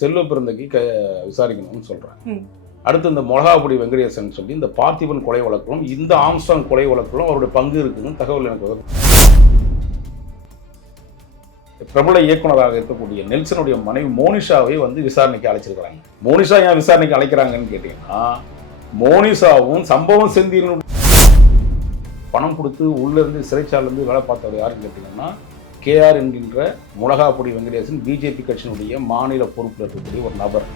செல்வ பிறந்தக்கு விசாரிக்கணும்னு சொல்கிறாங்க. அடுத்து இந்த மொளகாபுடி வெங்கடேசன் சொல்லி இந்த பார்த்திபன் கொலை வழக்கிலும் இந்த ஆம்ஸ்ட்ராங் கொலை வழக்கிலும் அவருடைய பங்கு இருக்குன்னு தகவல் எனக்கு வருது. பிரபல இயக்குனராக இருக்கக்கூடிய நெல்சனுடைய மனைவி மோனிஷாவை வந்து விசாரணைக்கு அழைச்சிருக்கிறாங்க. மோனிஷா ஏன் விசாரணைக்கு அழைக்கிறாங்கன்னு கேட்டீங்கன்னா, மோனிஷாவும் சம்பவம் செந்திலும் பணம் கொடுத்து உள்ள இருந்து சிறைச்சாலிருந்து வேலை பார்த்தவர் யாருன்னு கேட்டீங்கன்னா, கேஆர் என்கின்ற மொளகாபுடி வெங்கடேசன் பிஜேபி கட்சியினுடைய மாநில பொறுப்பில் இருக்கக்கூடிய ஒரு நபர்.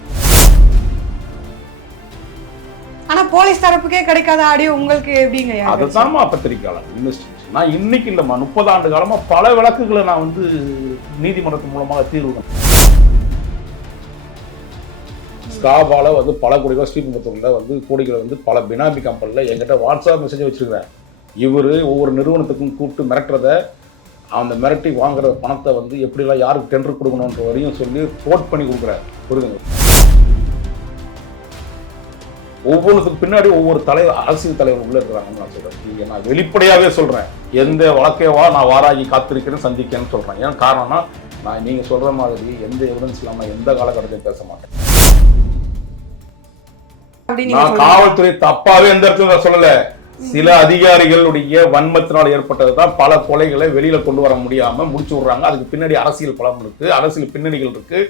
ஆனா போலீஸ் தரப்புக்கே கிடைக்காத ஆடியோ உங்களுக்கு எப்படிங்க? அதுதான் பத்திரிகையாளர் இன்வெஸ்டிகேஷன். நான் இன்னைக்கு இல்லைம்மா, 30 ஆண்டு காலமா பல வழக்குகளை நான் வந்து நீதிமன்றத்தின் மூலமாக தீர்வு ஸ்காபால வந்து பல கோடிகள் ஸ்ரீபுங்கத்தூர்ல வந்து கோடிகளை வந்து பல பினாமி கம்பெனியில் என்கிட்ட வாட்ஸ்அப் மெசேஜ் வச்சிருக்கிறேன். இவர் ஒவ்வொரு நிறுவனத்துக்கும் கூப்பிட்டு மிரட்டுறத, அந்த மிரட்டி வாங்குற பணத்தை வந்து எப்படிலாம் யாருக்கு டெண்டர் கொடுக்கணுன்ற வரையும் சொல்லி கோட் பண்ணி கொடுக்குறாரு. புரியுதுங்க? ஒவ்வொன்றுத்துக்கு பின்னாடி ஒவ்வொரு தலைவர், அரசியல் தலைவர் உள்ள இருக்கிறாங்கன்னு நான் சொல்றேன். நீங்க நான் வெளிப்படையாவே சொல்றேன், எந்த வழக்கையவா நான் வாராகி காத்திருக்கிறேன் சந்திக்கிறேன்னு சொல்றேன். ஏன் காரணம்னா, நான் நீங்க சொல்ற மாதிரி எந்த எவிடன்ஸ் இல்லாம எந்த காலகட்டத்தையும் பேச மாட்டேன். நான் காவல்துறை தப்பாவே எந்த இடத்துல சொல்லல. சில அதிகாரிகளுடைய வன்மத்தினால் ஏற்பட்டதுதான் பல கொலைகளை வெளியில கொண்டு வர முடியாம முடிச்சு விடுறாங்க. அதுக்கு பின்னாடி அரசியல் பலம் இருக்கு, அரசியல் பின்னணிகள் இருக்கு,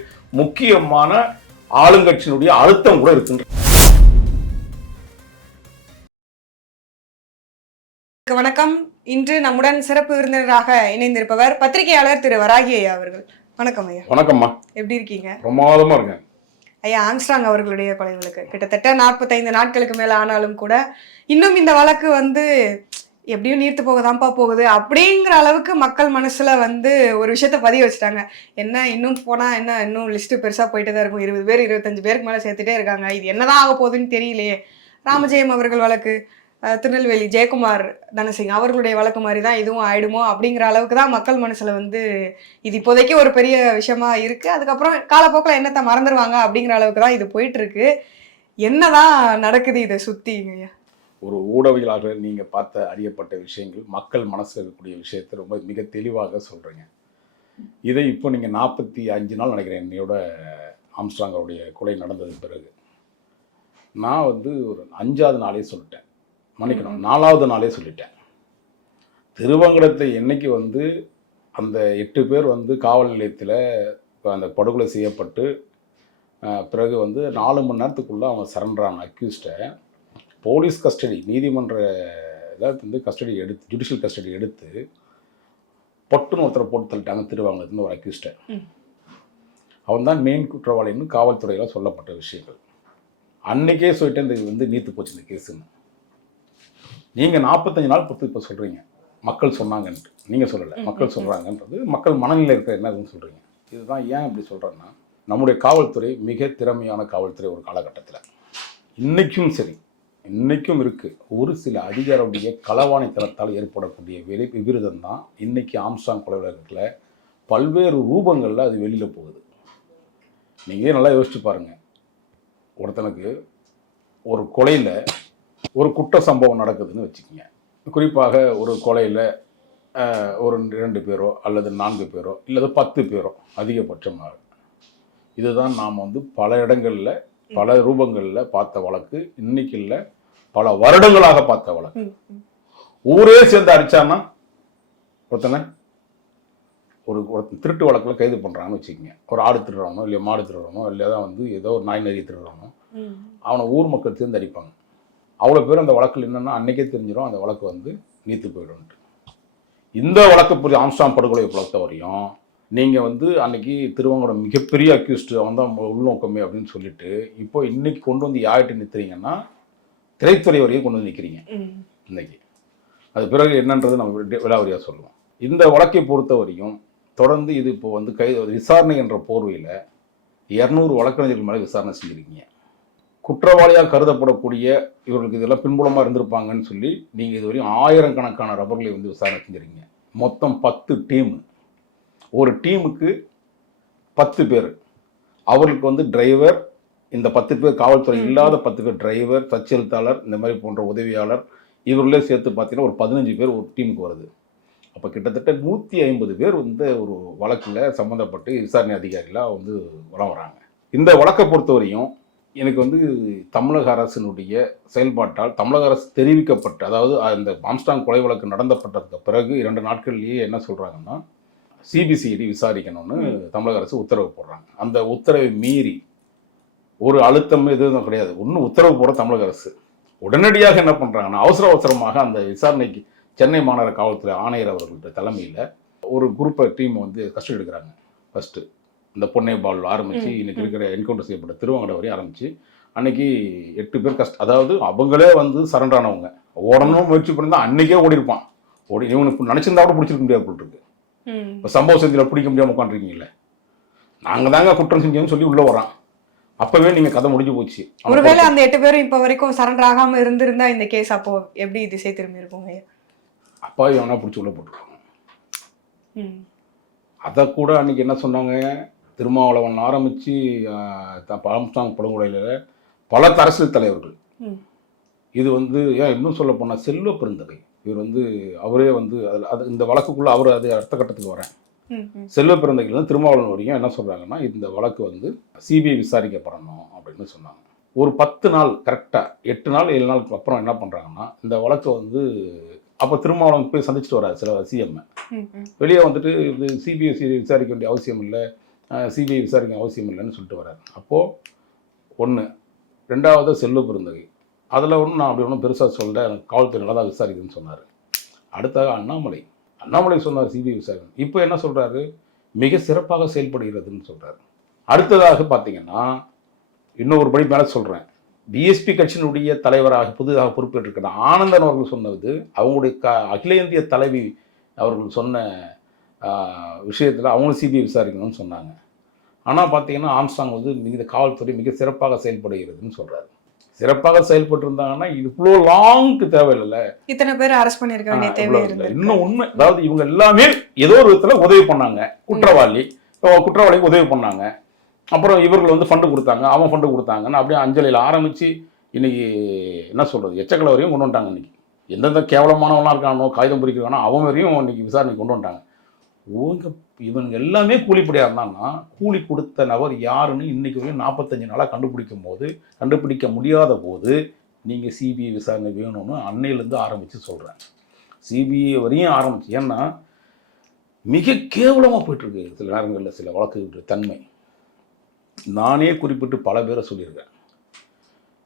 முக்கியமான ஆளுங்கட்சியினுடைய அழுத்தம் கூட இருக்குன்ற. வணக்கம். இன்று நம்முடன் சிறப்பு விருந்தினராக இணைந்திருப்பவர் பத்திரிகையாளர் திரு வராகி ஐயா அவர்கள். வணக்கம் ஐயா. வணக்கம்மா. எப்படி இருக்கீங்க? பிரமாதமா இருக்கேன் ஐயா. ஆம்ஸ்ட்ராங் அவர்களுடைய கொலை வழக்கு கிட்டத்தட்ட 45 நாட்களுக்கு மேல ஆனாலும் கூட இன்னும் இந்த வழக்கு வந்து எப்படியும் நீர்த்து போகதான்ப்பா போகுது அப்படிங்கிற அளவுக்கு மக்கள் மனசுல வந்து ஒரு விஷயத்த பதிய வச்சுட்டாங்க. என்ன இன்னும் போனா என்ன, இன்னும் லிஸ்ட் பெருசா போயிட்டு தான் இருக்கும். 20 பேர் 25 பேருக்கு மேல சேர்த்துட்டே இருக்காங்க. இது என்னதான் ஆக போகுதுன்னு தெரியலையே. ராமஜெயம் அவர்கள் வழக்கு, திருநெல்வேலி ஜெயக்குமார் தனசிங் அவர்களுடைய வழக்கு மாதிரி தான் இதுவும் ஆயிடுமோ அப்படிங்கிற அளவுக்கு தான் மக்கள் மனசுல வந்து இது இப்போதைக்கு ஒரு பெரிய விஷயமா இருக்கு. அதுக்கப்புறம் காலப்போக்கில் என்னத்தை மறந்துடுவாங்க அப்படிங்கிற அளவுக்கு தான் இது போயிட்டு இருக்கு. என்னதான் நடக்குது இதை சுத்தி? ஒரு ஊடகங்களாக நீங்க பார்த்த அறியப்பட்ட விஷயங்கள், மக்கள் மனசுல இருக்கக்கூடிய விஷயத்தை ரொம்ப மிக தெளிவாக சொல்றீங்க. இதை இப்போ நீங்க 45 நாள் நினைக்கிறேன் என்னையோட ஆம்ஸ்ட்ராங்கோடைய கொலை நடந்தது பிறகு நான் வந்து ஒரு 5ஆவது நாளே சொல்லிட்டேன், மன்னிக்கணும் 4ஆவது நாளே சொல்லிட்டேன். திருவங்கடத்தை என்னைக்கு வந்து அந்த 8 பேர் வந்து காவல் நிலையத்தில் அந்த படுகொலை செய்யப்பட்டு பிறகு வந்து 4 மணி நேரத்துக்குள்ளே அவங்க சரண்டரான அக்யூஸ்டை போலீஸ் கஸ்டடி, நீதிமன்ற இதாக வந்து கஸ்டடி எடுத்து, ஜுடிஷியல் கஸ்டடி எடுத்து பொட்டுன்னு ஒருத்தரை போட்டு தள்ளிட்டாங்க திருவாங்கலத்துன்னு ஒரு அக்யூஸ்டை. அவன் தான் மெயின் குற்றவாளின்னு காவல்துறையில் சொல்லப்பட்ட விஷயங்கள். அன்னைக்கே சொல்லிட்டு இந்த வந்து நீத்து போச்சு இந்த கேஸுன்னு. நீங்கள் 45 நாள் பொறுத்து இப்போ சொல்கிறீங்க மக்கள் சொன்னாங்கன்ட்டு. நீங்கள் சொல்லலை, மக்கள் சொல்கிறாங்கன்றது மக்கள் மனநிலை இருக்கிற என்னதுன்னு சொல்கிறீங்க. இதுதான் ஏன் இப்படி சொல்கிறேன்னா, நம்முடைய காவல்துறை மிக திறமையான காவல்துறை. ஒரு காலகட்டத்தில் இன்றைக்கும் சரி, இன்றைக்கும் இருக்குது. ஒரு சில அதிகாரியுடைய களவாணித்தனத்தால் ஏற்படக்கூடிய விபரீதம் தான் இன்றைக்கி ஆம்ஸ்ட்ராங் கொலை வழக்கில் பல்வேறு ரூபங்களில் அது வெளியில் போகுது. நீங்கள் நல்லா யோசிச்சு பாருங்கள். ஒருத்தனுக்கு ஒரு கொலையில் ஒரு குற்ற சம்பவம் நடக்குதுன்னு வச்சுக்கோங்க. குறிப்பாக ஒரு கொலையில் ஒரு 2 பேரோ அல்லது 4 பேரோ இல்லது 10 பேரோ அதிகபட்சமாக. இதுதான் நாம் வந்து பல இடங்களில் பல ரூபங்களில் பார்த்த வழக்கு. இன்னைக்கு இல்லை, பல வருடங்களாக பார்த்த வழக்கு. ஊரே சேர்ந்து அடித்தான்னா ஒருத்தனை ஒருத்தன் திருட்டு வழக்கில் கைது பண்ணுறான்னு வச்சுக்கோங்க. ஒரு ஆடு திருடுறானோ இல்லை மாடு திருடுறானோ இல்லை தான் வந்து ஏதோ ஒரு நாய் நரி திருடுறானோ அவனை ஊர் மக்கள் சேர்ந்து அடிப்பாங்க. அவ்வளோ பேர் அந்த வழக்கில் என்னென்னா அன்றைக்கே தெரிஞ்சிடும் அந்த வழக்கு வந்து நீத்து போயிடும்ட்டு. இந்த வழக்கு புரிய ஆம்ஸ்ட்ராங் படுகொலை பொறுத்த வரையும் நீங்கள் வந்து அன்றைக்கி திருவங்கடம் மிகப்பெரிய அக்யூஸ்டு, அவன் தான் உள்நோக்கமே அப்படின்னு சொல்லிட்டு இப்போ இன்றைக்கி கொண்டு வந்து யார்கிட்ட நிற்கிறீங்கன்னா திரைத்துறை வரையும் கொண்டு வந்து நிற்கிறீங்க இன்றைக்கி. அது பிறகு என்னன்றது நம்ம விலாவரியாக சொல்லுவோம். இந்த வழக்கை பொறுத்த வரையும் தொடர்ந்து இது இப்போ வந்து விசாரணை என்ற போர்வையில் 200 வழக்கறிஞர்கள் மேலே விசாரணை செஞ்சுருக்கீங்க. குற்றவாளியாக கருதப்படக்கூடிய இவர்களுக்கு இதெல்லாம் பின்புலமாக இருந்திருப்பாங்கன்னு சொல்லி நீங்கள் இதுவரையும் 1000 கணக்கான நபர்களை வந்து விசாரணை செஞ்சுருக்கீங்க. மொத்தம் 10 டீம். ஒரு டீமுக்கு 10 பேர். அவர்களுக்கு வந்து டிரைவர், இந்த 10 பேர் காவல்துறை இல்லாத 10 பேர் டிரைவர், தச்செழுத்தாளர், இந்த மாதிரி போன்ற உதவியாளர், இவர்களே சேர்த்து பார்த்தீங்கன்னா ஒரு 15 பேர் ஒரு டீமுக்கு வருது. அப்போ கிட்டத்தட்ட 150 பேர் வந்து ஒரு வழக்கில் சம்மந்தப்பட்டு விசாரணை அதிகாரிகளாக வந்து வராங்க. இந்த வழக்கை பொறுத்தவரையும் எனக்கு வந்து தமிழக அரசினுடைய செயல்பாட்டால் தமிழக அரசு தெரிவிக்கப்பட்ட, அதாவது அந்த ஆம்ஸ்ட்ராங் கொலை வழக்கு நடந்தப்பட்டதுக்கு பிறகு 2 நாட்கள்லேயே என்ன சொல்கிறாங்கன்னா சிபிசிஐடி விசாரிக்கணும்னு தமிழக அரசு உத்தரவு போடுறாங்க. அந்த உத்தரவை மீறி ஒரு அழுத்தம் எதுவும் கிடையாது, ஒன்றும் உத்தரவு போட தமிழக அரசு உடனடியாக என்ன பண்ணுறாங்கன்னா அவசரமாக அந்த விசாரணைக்கு சென்னை மாநகர காவல்துறை ஆணையர் அவர்களுடைய தலைமையில் ஒரு குரூப்பை டீம் வந்து கஸ்டடி எடுக்கிறாங்க. ஃபஸ்ட்டு இந்த பொன்னை பால் ஆரம்பித்து இன்னைக்கு இருக்கிற என்கவுண்டர் செய்யப்பட்ட திருவங்கடை வரையும் ஆரம்பித்து அன்னைக்கு 8 பேர் அதாவது அவங்களே வந்து சரண்டர் ஆனவங்க. ஓடணும் முயற்சி பண்ணியிருந்தா அன்னைக்கே ஓடிருப்பான். இவனுக்கு நினச்சிருந்தா கூட பிடிச்சிருக்க முடியாது போல் இருக்கு. இப்போ சம்பவ செஞ்சில் பிடிக்க முடியாமல் உட்காந்துருக்கீங்களே, நாங்கள் தாங்க குற்றம் செஞ்சோன்னு சொல்லி உள்ளே வரான். அப்பவே நீங்க கதை முடிஞ்சு போச்சு. ஒருவேளை அந்த 8 பேரும் இப்ப வரைக்கும் சரண்டர் ஆகாம இருந்திருந்தா இந்த கேஸ் அப்போ எப்படி திசை திரும்பி இருக்குங்க? அப்பா இவனா பிடிச்சி உள்ள போட்டுருக்காங்க. அதை கூட அன்னைக்கு என்ன சொன்னாங்க, திருமாவளவன் ஆரம்பிச்சு ஆம்ஸ்ட்ராங் படுகொலையில பல அரசியல் தலைவர்கள், இது வந்து ஏன் இன்னும் சொல்ல போனா செல்வ பெருந்தகை, இவர் வந்து அவரே வந்து அது இந்த வழக்குக்குள்ள அவர் அது அடுத்த கட்டத்துக்கு வரேன். செல்வ பெருந்தகையிலிருந்து திருமாவளவன் வரைக்கும் என்ன சொல்றாங்கன்னா இந்த வழக்கு வந்து சிபிஐ விசாரிக்கப்படணும் அப்படின்னு சொன்னாங்க. ஒரு 10 நாள் கரெக்டாக 8 நாள் 7 நாளுக்கு அப்புறம் என்ன பண்ணுறாங்கன்னா இந்த வழக்கு வந்து அப்போ திருமாவளவன் போய் சந்திச்சுட்டு வராது சில சிஎம் வெளியே வந்துட்டு இது சிபிஐ விசாரிக்க வேண்டிய அவசியம் இல்லை, சிபிஐ விசாரிக்க அவசியம் இல்லைன்னு சொல்லிட்டு வராரு. அப்போது ஒன்று. 2வது செல்வ பெருந்தகை, அதில் ஒன்றும் நான் அப்படி ஒன்றும் பெருசாக சொல்ல, காவல்துறை நல்லா தான் விசாரிக்குதுன்னு சொன்னார். அடுத்தாக அண்ணாமலை சொன்னார் சிபிஐ விசாரணை. இப்போ என்ன சொல்கிறாரு, மிக சிறப்பாக செயல்படுகிறதுன்னு சொல்கிறாரு. அடுத்ததாக பார்த்தீங்கன்னா இன்னொரு படி மேலே சொல்கிறேன், பிஎஸ்பி கட்சியினுடைய தலைவராக புதிதாக பொறுப்பேற்றிருக்கிற ஆனந்தன் அவர்கள் சொன்னது அவங்களுடைய அகில இந்திய தலைவி அவர்கள் சொன்ன விஷயத்தில் அவங்களும் சிபிஐ விசாரிக்கணும்னு சொன்னாங்க. ஆனால் பார்த்தீங்கன்னா ஆம்ஸ்ட்ராங் வந்து மிக காவல்துறை மிக சிறப்பாக செயல்படுகிறதுன்னு சொல்கிறாரு. சிறப்பாக செயல்பட்டு இருந்தாங்கன்னா இது இவ்வளோ லாங்க்கு தேவையில்லை, இத்தனை பேர் அரெஸ்ட் பண்ணிருக்க வேண்டிய தேவை இல்லை. இன்னும் உண்மை, அதாவது இவங்க எல்லாமே ஏதோ ஒரு விதத்தில் உதவி பண்ணாங்க. குற்றவாளிக்கு உதவி பண்ணாங்க, அப்புறம் இவர்கள் வந்து ஃபண்டு கொடுத்தாங்க, அவன் ஃபண்டு கொடுத்தாங்கன்னு அப்படியே அஞ்சலியில் ஆரம்பித்து இன்னைக்கு என்ன சொல்கிறது எச்சக்கலை வரையும் கொண்டு வந்துட்டாங்க. இன்னைக்கு எந்தெந்த கேவலமானவங்களாம் இருக்கானோ காகிதம் பொறிக்கிறானோ அவன் வரையும் இன்னைக்கு விசாரணை கொண்டு வந்துட்டாங்க. இவங்க எல்லாமே கூலிப்படியாக இருந்தாங்கன்னா கூலி கொடுத்த நபர் யாருன்னு இன்னைக்கு வரையும் 45 நாளாக கண்டுபிடிக்க முடியாத போது நீங்கள் சிபிஐ விசாரணை வேணும்னு அன்னையிலேருந்து ஆரம்பித்து சொல்கிறேன். சிபிஐ வரையும் ஆரம்பிச்சு, ஏன்னா மிக கேவலமாக போயிட்டுருக்கு சில நேரங்களில் சில வழக்குகளுடைய தன்மை. நானே குறிப்பிட்டு பல பேரை சொல்லியிருக்கேன்,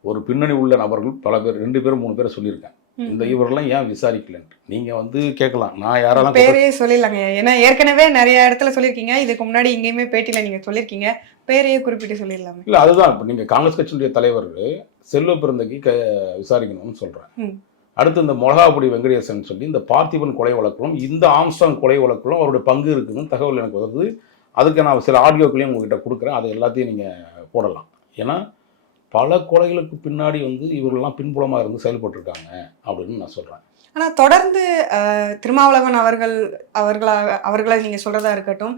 ஒரு பின்னணி உள்ள நபர்கள் பல பேர் 2 பேர் 3 பேரை சொல்லியிருக்கேன், இந்த இவரெல்லாம் ஏன் விசாரிக்கலன்ட்டு. நீங்க வந்து கேட்கலாம், நான் யாரெல்லாம் பேரே சொல்லிடலாங்க, ஏன்னா ஏற்கனவே நிறைய இடத்துல சொல்லியிருக்கீங்க, இதுக்கு முன்னாடி எங்கேயுமே பேட்டியில நீங்க சொல்லியிருக்கீங்க, பேரையே குறிப்பிட்டு சொல்லிடலாமே. இல்லை அதுதான், இப்போ நீங்கள் காங்கிரஸ் கட்சியினுடைய தலைவர் செல்வ பெருந்தகை விசாரிக்கணும்னு சொல்கிறேன். அடுத்து இந்த மொளகாபுடி வெங்கடேசன் சொல்லி இந்த பார்த்திபன் கொலை வழக்கிலும் இந்த ஆம்ஸ்ட்ராங் கொலை வழக்கிலும் அவருடைய பங்கு இருக்குன்னு தகவல் எனக்கு வருது. அதுக்கு நான் சில ஆடியோக்களையும் உங்ககிட்ட கொடுக்குறேன், அது எல்லாத்தையும் நீங்கள் போடலாம். ஏன்னா பல கொலைகளுக்கு பின்னாடி வந்து இவர்கள்லாம் பின்புலமாக இருந்து செயல்பட்டுருக்காங்க அப்படின்னு நான் சொல்கிறேன். ஆனால் தொடர்ந்து திருமாவளவன் அவர்களை நீங்கள் சொல்கிறதா இருக்கட்டும்,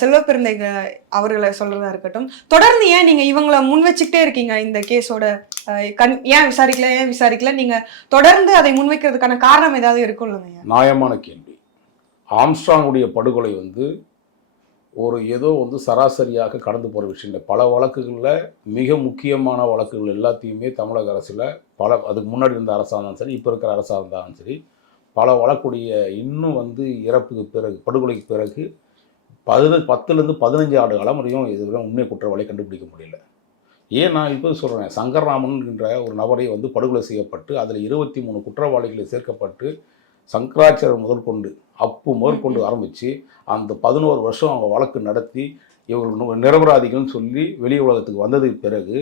செல்வ பெருந்தகை அவர்களை சொல்கிறதா இருக்கட்டும், தொடர்ந்து ஏன் நீங்கள் இவங்களை முன் வச்சுக்கிட்டே இருக்கீங்க இந்த கேஸோட ஏன் விசாரிக்கல நீங்கள் தொடர்ந்து அதை முன்வைக்கிறதுக்கான காரணம் ஏதாவது இருக்கும் இல்லைங்க? நியாயமான கேள்வி. ஆம்ஸ்ட்ராங்குடைய படுகொலை வந்து ஒரு ஏதோ வந்து சராசரியாக கடந்து போகிற விஷயம் இல்லை. பல வழக்குகளில் மிக முக்கியமான வழக்குகள் எல்லாத்தையுமே தமிழக அரசில் அதுக்கு முன்னாடி இருந்த அரசாக இருந்தாலும் சரி, இப்போ இருக்கிற அரசாக இருந்தாலும் சரி, பல வழக்குடைய இன்னும் வந்து இறப்புக்கு பிறகு படுகொலைக்கு பிறகு 10லேருந்து 15 ஆண்டு காலம் வரையும் இதுவரை உண்மை குற்றவாளியை கண்டுபிடிக்க முடியல. ஏன் நான் இப்போ சொல்கிறேன், சங்கர்ராமன் என்ற ஒரு நபரை வந்து படுகொலை செய்யப்பட்டு அதில் 23 குற்றவாளிகளை சேர்க்கப்பட்டு சங்கராச்சாரியர் முதற்கொண்டு ஆரம்பித்து அந்த 11 வருஷம் அவங்க வழக்கு நடத்தி இவர்கள் நிரபராதிகள்னு சொல்லி வெளி உலகத்துக்கு வந்ததுக்கு பிறகு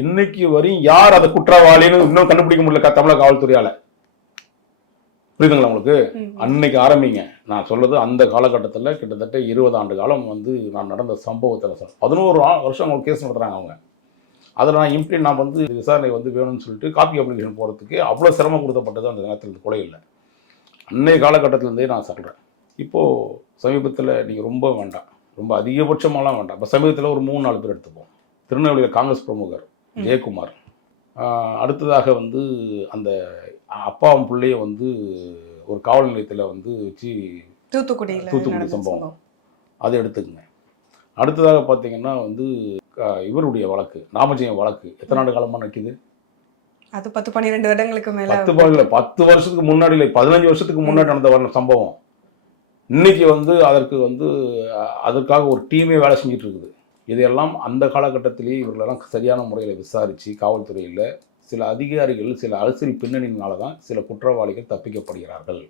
இன்னைக்கு வரையும் யார் அதை குற்றவாளின்னு இன்னும் கண்டுபிடிக்க முடியல தமிழக காவல்துறையால். புரியுதுங்களா உங்களுக்கு? அன்னைக்கு ஆரம்பிங்க, நான் சொல்றது அந்த காலகட்டத்தில் கிட்டத்தட்ட 20 ஆண்டு காலம் வந்து நான் நடந்த சம்பவத்தில் 11 வருஷம் அவங்க கேஸ் நடத்துகிறாங்க. அவங்க அதில் நான் வந்து விசாரணை வந்து வேணும்னு சொல்லிட்டு காப்பி அப்ளிகேஷன் போகிறதுக்கு அவ்வளோ சிரமம் கொடுத்தப்பட்டது அந்த நேரத்தில். இந்த கொலை இல்லை, அன்னைய காலகட்டத்திலேருந்தே நான் சொல்கிறேன். இப்போது சமீபத்தில் நீங்கள் ரொம்ப வேண்டாம், ரொம்ப அதிகபட்சமாலாம் வேண்டாம், இப்போ சமீபத்தில் ஒரு 3-4 பேர் எடுத்துப்போம். திருநெல்வேலியில் காங்கிரஸ் பிரமுகர் ஜெயக்குமார், அடுத்ததாக வந்து அந்த அப்பாவும் பிள்ளைய வந்து ஒரு காவல் நிலையத்தில் வந்து வச்சு தூத்துக்குடி சம்பவம், அதை எடுத்துக்கங்க. அடுத்ததாக பார்த்தீங்கன்னா வந்து இவருடைய வழக்கு, நாமஜெயம் வழக்கு எத்தனை ஆண்டு காலமாக நிற்குது? அது 10-12 வருடங்களுக்கு மேல 10 வருஷத்துக்கு முன்னாடி இல்லை, 15 வருஷத்துக்கு முன்னாடி நடந்த சம்பவம். இன்னைக்கு வந்து அதற்காக ஒரு டீமே வேலை செஞ்சுட்டு இருக்குது. இதையெல்லாம் அந்த காலகட்டத்திலேயே இவர்களெல்லாம் சரியான முறையில் விசாரித்து காவல்துறையில் சில அதிகாரிகள் சில அரசியல் பின்னணியினால தான் சில குற்றவாளிகள் தப்பிக்கப்படுகிறார்கள்.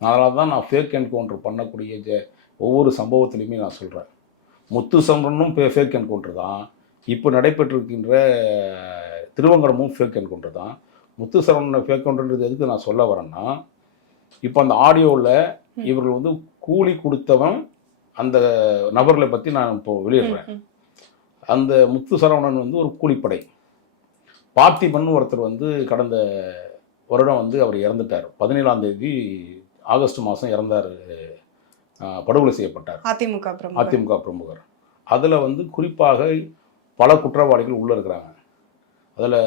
அதனால தான் நான் ஃபேக் என்கவுண்டர் பண்ணக்கூடிய ஒவ்வொரு சம்பவத்திலையுமே நான் சொல்கிறேன், முத்து சம்பரனும் ஃபேக் என்கவுண்டர் தான், இப்போ நடைபெற்றிருக்கின்ற திருவங்கடமும் ஃபேக் என்கவுண்டர் தான். முத்து சரவணனை ஃபேக் என்கவுண்டர்ன்றது எதுக்கு நான் சொல்ல வரேன்னா, இப்போ அந்த ஆடியோவில் இவர்கள் வந்து கூலி கொடுத்தவன் அந்த நபர்களை பற்றி நான் இப்போ வெளியிடுறேன். அந்த முத்து சரவணன் வந்து ஒரு கூலிப்படை. பார்த்திபன் ஒருத்தர் வந்து கடந்த வருடம் வந்து அவர் இறந்துட்டார். 17ஆம் தேதி ஆகஸ்ட் மாதம் இறந்தார், படுகொலை செய்யப்பட்டார். அதிமுக பிரமுகர். அதில் வந்து குறிப்பாக பல குற்றவாளிகள் உள்ளே இருக்கிறாங்க. அதில்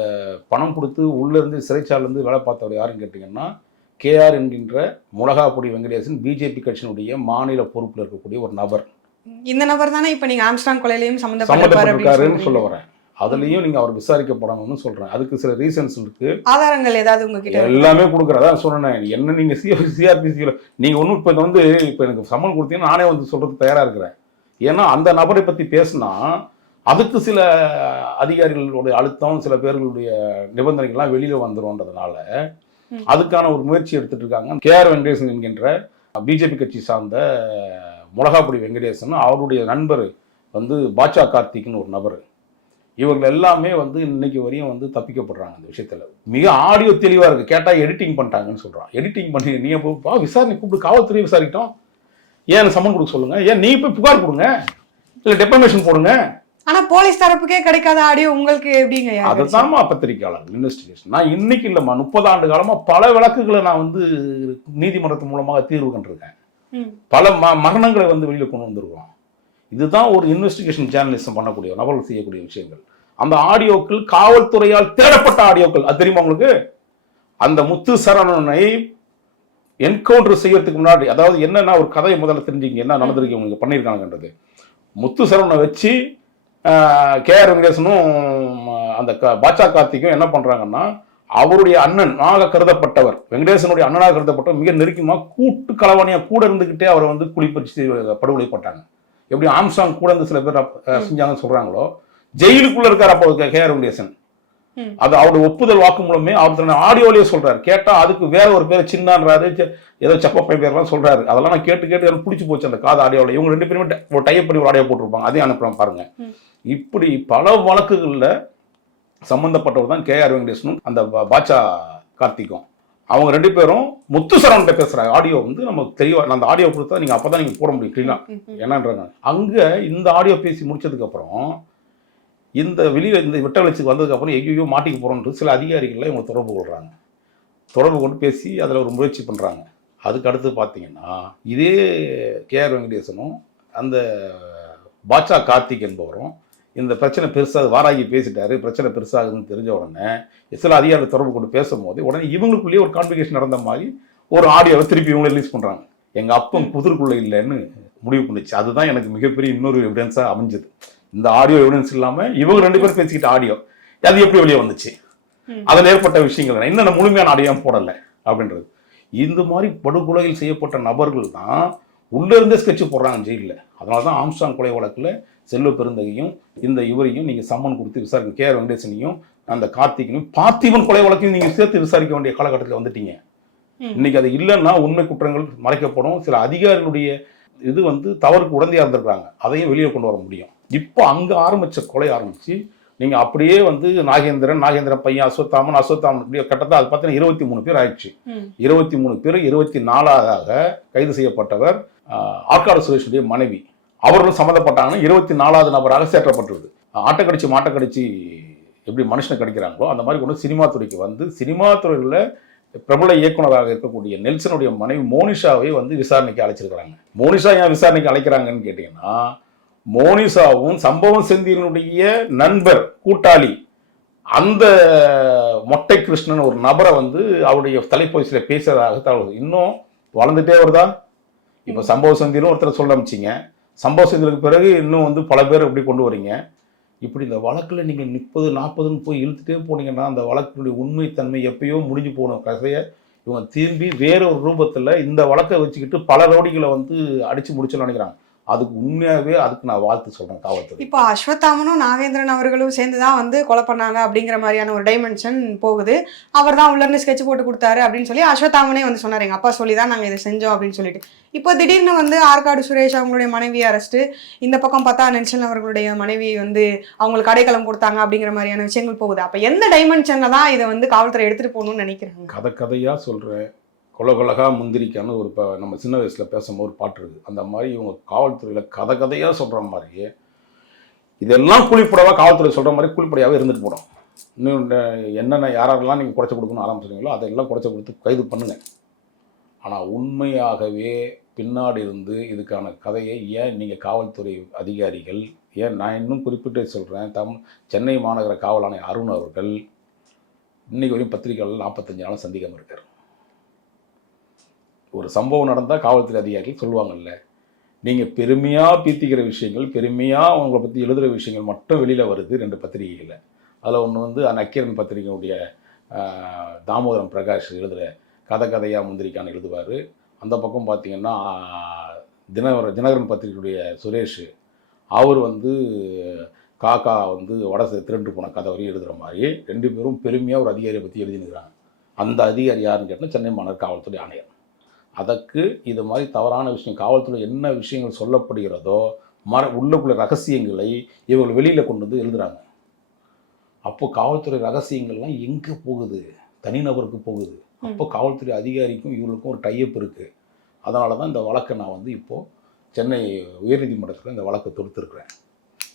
பணம் கொடுத்து உள்ளேருந்து சிறைச்சாலேருந்து வேலை பார்த்தவர் யாருன்னு கேட்டிங்கன்னா, KR என்கின்ற முளகாப்பொடி வெங்கடேசன், பிஜேபி கட்சியினுடைய மாநில பொறுப்பில் இருக்கக்கூடிய ஒரு நபர். இந்த நபர் தானே இப்போ நீங்கள் ஆம்ஸ்ட்ராங் கொலையிலையும் சம்மந்தப்பட்டிருக்காருன்னு சொல்ல வரேன். அதுலேயும் நீங்கள் அவர் விசாரிக்கப்படணும்னு சொல்கிறேன். அதுக்கு சில ரீசன்ஸ் இருக்குது. ஆதாரங்கள் ஏதாவது உங்ககிட்ட எல்லாமே கொடுக்குறதா சொன்னேன். என்ன நீங்கள் சிஆர்பிசியில் நீங்கள் ஒன்றும் இப்போ வந்து இப்போ எனக்கு சம்மன் கொடுத்தீங்கன்னா நானே வந்து சொல்கிறதுக்கு தயாராக இருக்கிறேன். ஏன்னா அந்த நபரை பற்றி பேசுனா அதுக்கு சில அதிகாரிகளுடைய அழுத்தம், சில பேர்களுடைய நிபந்தனைகள்லாம் வெளியில் வந்துடும்ன்றதுனால அதுக்கான ஒரு முயற்சி எடுத்துட்டு இருக்காங்க. KR வெங்கடேசன் என்கின்ற பிஜேபி கட்சி சார்ந்த முளகாப்பொடி வெங்கடேசன், அவருடைய நண்பர் வந்து பாட்சா கார்த்திக்னு ஒரு நபர். இவர்கள் எல்லாமே வந்து இன்னைக்கு வரையும் வந்து தப்பிக்கப்படுறாங்க. அந்த விஷயத்தில் மிக ஆடியோ தெளிவாக இருக்குது. கேட்டால் எடிட்டிங் பண்ணிட்டாங்கன்னு சொல்கிறான். எடிட்டிங் பண்ணி நீங்கள் போய் விசாரணை கூப்பிட்டு காவல்துறையை விசாரிட்டோம், ஏன் சம்மன் கொடுக்க சொல்லுங்கள், ஏன் நீ போய் புகார் கொடுங்க, இல்லை டெப்ளமேஷன் போடுங்க. ஆனா போலீஸ் தரப்புக்கே கிடைக்காத ஆடியோ உங்களுக்கு எப்படிங்க? அதுதான்மா பத்திரிகையாளர் இன்வெஸ்டிகேஷன். நான் இன்னைக்கு இல்லைம்மா, 30 ஆண்டு காலமாக பல வழக்குகளை நான் வந்து நீதிமன்றத்தின் மூலமாக தீர்வு கண்டிருக்கேன். பல மரணங்களை வந்து வெளியில் கொண்டு வந்திருக்கோம். இதுதான் ஒரு இன்வெஸ்டிகேஷன் ஜேர்னலிசம் பண்ணக்கூடிய நபர்கள் செய்யக்கூடிய விஷயங்கள். அந்த ஆடியோக்கள் காவல்துறையால் தேடப்பட்ட ஆடியோக்கள். அது தெரியுமா உங்களுக்கு? அந்த முத்து சரவணனை என்கவுண்டர் செய்யறதுக்கு முன்னாடி, அதாவது என்னன்னா ஒரு கதையை முதல்ல தெரிஞ்சுங்க, என்ன நடந்திருக்கு உங்களுக்கு பண்ணியிருக்காங்கன்றது. முத்து சரவணனை வச்சு KR வெங்கடேசனும் அந்த பாட்சா கார்த்திக்கும் என்ன பண்றாங்கன்னா, அவருடைய அண்ணனாக கருதப்பட்டவர், வெங்கடேசனுடைய அண்ணனாக கருதப்பட்டவர் மிக நெருக்கமாக கூட்டு களவாணியா கூட இருந்துகிட்டே அவரை வந்து குளிப்பறிச்சு படுகொலை போட்டாங்க. எப்படி ஆம்ஸ்ட்ராங் கூட இருந்து சில பேர் செஞ்சாங்கன்னு சொல்றாங்களோ, ஜெயிலுக்குள்ள இருக்கார் அப்போ KR வெங்கடேசன். அது அவருடைய ஒப்புதல் வாக்குமூலமே அவர் ஆடியோலயே சொல்றாரு. கேட்டா அதுக்கு வேற ஒரு பேர் சின்னான்றாரு, ஏதோ சப்பப்பை பேர்லாம் சொல்றாரு. அதெல்லாம் நான் கேட்டு எனக்கு பிடிச்சி போச்சு அந்த காது ஆடியோவில். இவங்க 2 பேருமே ஒரு டைப் பண்ணி ஒரு ஆடியோ போட்டிருப்பாங்க, அதையும் அனுப்புறேன் பாருங்க. இப்படி பல வழக்குகளில் சம்பந்தப்பட்டவர் தான் KR வெங்கடேசனும் அந்த பாட்சா கார்த்திக்கும். அவங்க 2 பேரும் முத்து சரவண்கிட்ட பேசுறாங்க. ஆடியோ வந்து நமக்கு தெளிவா, அந்த ஆடியோ கொடுத்தா நீங்க அப்பதான் நீங்க போட முடியும் கிளீனா என்னன்றாங்க. அங்க இந்த ஆடியோ பேசி முடிச்சதுக்கு அப்புறம் இந்த வெளியில இந்த விட்ட வெளிச்சுக்கு வந்ததுக்கு அப்புறம் எங்கேயோ மாட்டிக்க போறோம்னு சில அதிகாரிகள் இவங்க தொடர்பு கொள்றாங்க. தொடர்பு கொண்டு பேசி அதில் ஒரு முயற்சி பண்றாங்க. அதுக்கு அடுத்து பார்த்தீங்கன்னா இதே KR வெங்கடேசனும் அந்த பாட்சா கார்த்திக் என்பவரும் இந்த பிரச்சனை பெருசாக வாராகி பேசிட்டாரு, பிரச்சனை பெருசாகுதுன்னு தெரிஞ்ச உடனே சில அதிகாரிகள் தொடர்பு கொண்டு பேசும்போது உடனே இவங்களுக்குள்ளேயே ஒரு கான்வர்சேஷன் நடந்த மாதிரி ஒரு ஆடியோவை திருப்பி இவங்க ரிலீஸ் பண்றாங்க. எங்க அப்பன் குதிர்க்குள்ள இல்லைன்னு முடிவு பண்ணுச்சு. அதுதான் எனக்கு மிகப்பெரிய இன்னொரு எவிடன்ஸா அமைஞ்சது. இந்த ஆடியோ எவிடன்ஸ் இல்லாம இவங்க 2 பேரும் பேசிக்கிட்ட ஆடியோ அது எப்படி வெளியே வந்துச்சு, அதில் ஏற்பட்ட விஷயங்கள் இன்னும் முழுமையான ஆடியோ போடல அப்படின்றது. இந்த மாதிரி படுகொலையில் செய்யப்பட்ட நபர்கள் தான் உள்ள இருந்தே ஸ்கெட்ச் போடுறாங்க ஜெயிலில். அதனால தான் ஆம்ஸ்ட்ராங் கொலை வழக்கில் செல்வ பெருந்தகையும் இந்த இவரையும் நீங்க சம்மன் கொடுத்து விசாரிக்க, KR வெங்கடேசனையும் அந்த கார்த்திகனையும் பார்த்திபன் கொலை வழக்கையும் நீங்க சேர்த்து விசாரிக்க வேண்டிய காலகட்டத்தில் வந்துட்டீங்க. இன்னைக்கு அது இல்லைன்னா உண்மை குற்றங்கள் மறைக்கப்படும். சில அதிகாரிகளுடைய இது வந்து தவறுக்கு உடந்தையா இருந்திருக்காங்க, அதையும் வெளியே கொண்டு வர முடியும். இப்போ அங்க ஆரம்பிச்ச கொலை ஆரம்பிச்சு நீங்க அப்படியே வந்து நாகேந்திரன் பையன் அஸ்வத்தாமன் இப்படி கட்டத்தை அது பார்த்தீங்கன்னா 23 பேர் ஆயிடுச்சு. 23 பேர் 24ஆக கைது செய்யப்பட்டவர் ஆற்காடு சுரேஷனுடைய மனைவி. அவர்களும் சம்மந்தப்பட்டாங்கன்னா 24ஆவது நபராக சேர்க்கப்பட்டிருது. ஆட்டக்கடிச்சு மாட்டக்கடிச்சு எப்படி மனுஷனை கடிக்கிறாங்களோ அந்த மாதிரி கொண்டு சினிமா துறைக்கு வந்து சினிமா துறையில் பிரபல இயக்குனராக இருக்கக்கூடிய நெல்சனுடைய மனைவி மோனிஷாவை வந்து விசாரணைக்கு அழைச்சிருக்கிறாங்க. மோனிஷா ஏன் விசாரணைக்கு அழைக்கிறாங்கன்னு கேட்டீங்கன்னா, மோனிஷாவும் சம்பவம் செந்தியனுடைய நண்பர் கூட்டாளி அந்த மொட்டை கிருஷ்ணன் ஒரு நபரை வந்து அவருடைய தலைப்பகுதியில பேசுறதாக தகவல் இன்னும் வளர்ந்துட்டே வருதா. இப்ப சம்பவ செந்தியனும் ஒருத்தர் சொல்ல அமைச்சிங்க, சம்பவ செந்திலுக்கு பிறகு இன்னும் வந்து பல பேர் எப்படி கொண்டு வரீங்க. இப்படி இந்த வழக்கில் நீங்கள் 30-40ன்னு போய் இழுத்துட்டே போனீங்கன்னா அந்த வழக்கினுடைய உண்மைத்தன்மை எப்பயோ முடிஞ்சு போன கதையை இவங்க திரும்பி வேற ஒரு ரூபத்தில் இந்த வழக்கை வச்சுக்கிட்டு பல ரவுடிகளை வந்து அடித்து முடிச்சுன்னு நினைக்கிறாங்க. அதுக்கு உண்மையாகவே அதுக்கு நான் வாழ்த்து சொல்கிறேன் காவல்துறை. இப்போ அஸ்வத்தாமனும் நாகேந்திரன் அவர்களும் சேர்ந்து தான் வந்து கொலை பண்ணாங்க அப்படிங்கிற மாதிரியான ஒரு டைமென்ஷன் போகுது. அவர் தான் உள்ளேருந்து ஸ்கெட்ச் போட்டு கொடுத்தாரு அப்படின்னு சொல்லி அஸ்வத்தாமனே வந்து சொன்னார், எங்கள் அப்பா சொல்லி தான் நாங்கள் இதை செஞ்சோம் அப்படின்னு சொல்லிட்டு. இப்போ திடீர்னு வந்து ஆற்காடு சுரேஷ் அவங்களுடைய மனைவி அரெஸ்ட்டு, இந்த பக்கம் பார்த்தா நெல்சன் அவர்களுடைய மனைவி வந்து அவங்களுக்கு அடைக்கலம் கொடுத்தாங்க அப்படிங்கிற மாதிரியான விஷயங்கள் போகுது. அப்போ எந்த டைமென்ஷனில் தான் இதை வந்து காவல்துறை எடுத்துகிட்டு போகணும்னு நினைக்கிறாங்க? கதையாக சொல்கிறேன். கொலகா முந்திரிக்கான்னு ஒரு நம்ம சின்ன வயசில் பேசும்போது ஒரு பாட்டு இருக்குது. அந்த மாதிரி இவங்க காவல்துறையில் கதையாக சொல்கிற மாதிரியே இதெல்லாம் கூலிப்படவா காவல்துறை சொல்கிற மாதிரி கூலிப்படையாகவே இருந்துட்டு போடும். இன்னும் என்னென்ன யாரெல்லாம் நீங்கள் குறைச்சி கொடுக்கணும்னு ஆரம்பிச்சிருங்களோ அதெல்லாம் குறைச்சி கொடுத்து கைது பண்ணுங்கள். ஆனால் உண்மையாகவே பின்னாடி இருந்து இதுக்கான கதையை ஏன் நீங்கள் காவல்துறை அதிகாரிகள், ஏன் நான் இன்னும் குறிப்பிட்டு சொல்கிறேன், சென்னை மாநகர காவல் ஆணையர் அருண் அவர்கள் இன்றைக்கு வரையும் பத்திரிகைகளில் 45 நாளும் சந்திக்காமல் இருக்கார். ஒரு சம்பவம் நடந்தால் காவல்துறை அதிகாரிகள் சொல்லுவாங்கல்ல, நீங்கள் பெருமையாக பீத்திக்கிற விஷயங்கள், பெருமையாக அவங்கள பற்றி எழுதுகிற விஷயங்கள் மட்டும் வெளியில் வருது 2 பத்திரிகைகளில். அதில் ஒன்று வந்து நக்கீரன் பத்திரிகையுடைய தாமோதரம் பிரகாஷ் எழுதுகிற கதையாக முந்திரிக்கான்னு எழுதுவார். அந்த பக்கம் பார்த்திங்கன்னா தினகரன் பத்திரிகையுடைய சுரேஷ் அவர் வந்து காக்கா வந்து திருண்டு போன கதை வரையும் எழுதுகிற மாதிரி 2 பேரும் பெருமையாக ஒரு அதிகாரியை பற்றி எழுதினுக்கிறாங்க. அந்த அதிகாரி யாருன்னு கேட்டால் சென்னை மாநகர காவல்துறை ஆணையர். அதற்கு இது மாதிரி தவறான விஷயம், காவல்துறை என்ன விஷயங்கள் சொல்லப்படுகிறதோ உள்ளுக்குள்ள ரகசியங்களை இவர்கள் வெளியில் கொண்டு வந்து எழுதுகிறாங்க. அப்போ காவல்துறை ரகசியங்கள்லாம் எங்கே போகுது? தனிநபருக்கு போகுது. அப்போ காவல்துறை அதிகாரிக்கும் இவங்களுக்கும் ஒரு டைப் இருக்குது. அதனால தான் இந்த வழக்கை நான் வந்து இப்போது சென்னை உயர்நீதிமன்றத்தில் இந்த வழக்கை தொடுத்துருக்குறேன்.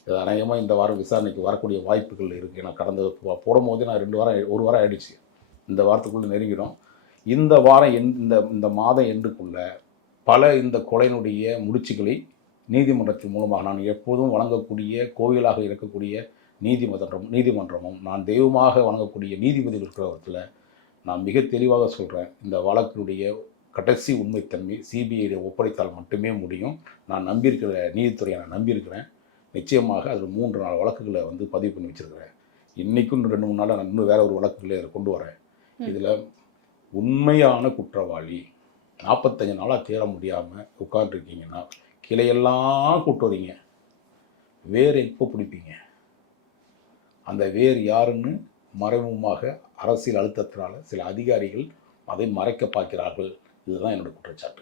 இது அநேகமாக இந்த வாரம் விசாரணைக்கு வரக்கூடிய வாய்ப்புகள் இருக்குது. நான் கடந்த போடும்போது நான் 1 வாரம் ஆயிடுச்சு. இந்த வாரத்துக்குள்ளே நெருங்கிடும். இந்த வாரம் இந்த மாதம் எண்டுக்குள்ளே பல இந்த கொலையினுடைய முடிச்சுகளை நீதிமன்றத்தின் மூலமாக நான் எப்போதும் வழங்கக்கூடிய கோவிலாக இருக்கக்கூடிய நீதிமன்றமும் நான் தெய்வமாக வழங்கக்கூடிய நீதிபதிகள் இருக்கிறவற்றில் நான் மிக தெளிவாக சொல்கிறேன், இந்த வழக்கினுடைய கடைசி உண்மைத்தன்மை சிபிஐ ஒப்படைத்தால் மட்டுமே முடியும். நான் நம்பியிருக்கிற நீதித்துறையை நான் நம்பியிருக்கிறேன். நிச்சயமாக அதில் 3-4 வழக்குகளை வந்து பதிவு பண்ணி வச்சுருக்கிறேன். இன்றைக்கும் 2-3 நாளாக நான் இன்னும் வேறு ஒரு வழக்குகளை அதில் கொண்டு வரேன். இதில் உண்மையான குற்றவாளி 45 நாளாக தேட முடியாமல் உட்காந்துருக்கீங்கன்னா கிளையெல்லாம் கூட்டு வரீங்க, வேர் எப்போ பிடிப்பீங்க? அந்த வேர் யாருன்னு மறைமுகமாக அரசியல் அழுத்தத்தினால சில அதிகாரிகள் அதை மறைக்க பார்க்கிறார்கள். இதுதான் என்னோட குற்றச்சாட்டு.